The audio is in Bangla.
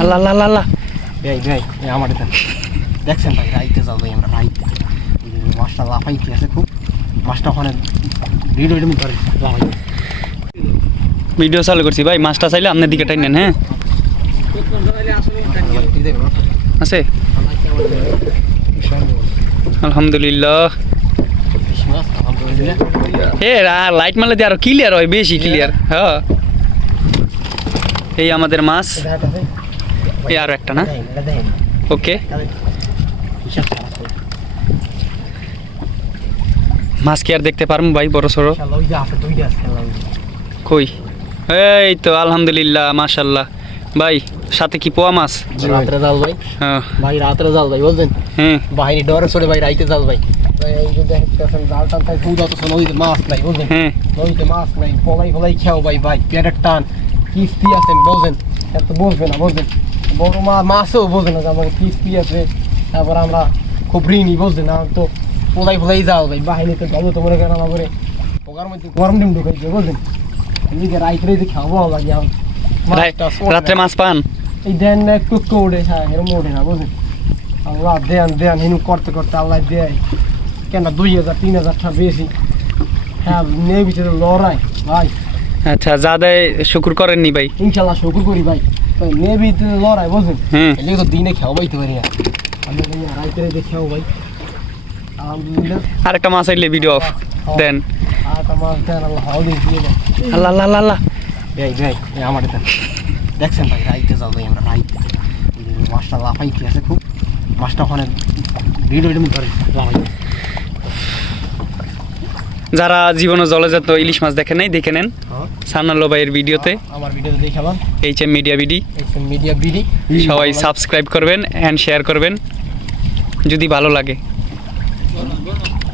আল্লাহ আল্লাহ আল্লাহ, এই ভাই আমার এটা দেখছেন ভাই রাইতে ভাই আমরা রাইতে। মাছটা লাফাইতে আছে খুব। মাছটা ওখানে ভিডিও এরকম করে ভিডিও চালু করছি। ভাই মাছটা চাইলে আপনার দিকে টাইনেন হ্যাঁ? আছে? আলহামদুলিল্লাহ। এ লাইট মারলে দিয়ে আরও ক্লিয়ার হয় বেশি ক্লিয়ার হ্যাঁ এই আমাদের মাছ। এই আরও একটা না? ওকে। মাছ কি আর দেখতে পারব ভাই বড় সড়ো? কই? এই তো আলহামদুলিল্লাহ মাশাল্লাহ। ভাই সাথে কি পোয়া মাছ? রাত্রে জাল ভাই। হ্যাঁ। ভাই রাত্রে জাল ভাই বুঝলেন? হ্যাঁ বাহিনী ডরে চলে ভাই রাইতে জাল ভাই। ভাই এই যে দেখতেছেন জাল টানতে দুধ অত নদীতে মাছ নাই বুঝলেন? হ্যাঁ নদীতে মাছ নাই ফলাই ফলাই খেও ভাই ভাই পেটের টান কিস্তি আছেন বুঝলেন? এত বসবে না বুঝলেন? বড় মা মাছও বোঝে না যে আমাকে কিস্তি আছে। তারপর আমরা খুব ঋণী বুঝলেন না? তো ফলাই ফলাই যাও ভাই বাহিনীতে যাব তো মনে করেন আমার ওগার মধ্যে গরম ডিম ঢুকাইছে বুঝলেন এদিকে রাইতে যে খাব লাগে রাত্রে। মাছ পান? এই দেন না একটু একটু ওঠে হ্যাঁ এরকম ওঠে না বুঝলেন আল্লাহ দেন দেন হিনু করতে করতে আল্লাহ দেয়। কেন দুই হাজার তিন হাজার টাকা বেশি। হ্যাঁ নেই ভিতরে লড়াই ভাই। আচ্ছা যা দেয় শুকুর করেননি ভাই? ইনশাল্লাহ শুকুর করি ভাই। ভাই নেভিতে লড়াই বুঝলেন হ্যাঁ এলে তো দিনে খেয়াও বাইতে পারি না আমি রাইতে রাইতে খেয়াও ভাই। আলহামদুলিল্লাহ। আরেকটা মাছ আইলে ভিডিও অফ দেন। তোমার দেন আল্লাহ হাও দিয়ে দিয়ে আল্লাহ আল্লাহ আল্লাহ, আল্লাহ। এই ভাই এই আমার দেখছেন ভাই রাইতে যাও ভাই আমরা রাইতে। মাছটা লাফাইতে আছে খুব। মাছটা ওখানে ভিডিও যারা জীবনে জলে যেত ইলিশ মাছ দেখেন নাই দেখে নেন। হ্যাঁ সান্নাল্লো ভাইয়ের ভিডিওতে। আমার ভিডিওতে দেখালাম H M media BD. H M media BD. সবাই সাবস্ক্রাইব করবেন অ্যান্ড শেয়ার করবেন। যদি ভালো লাগে।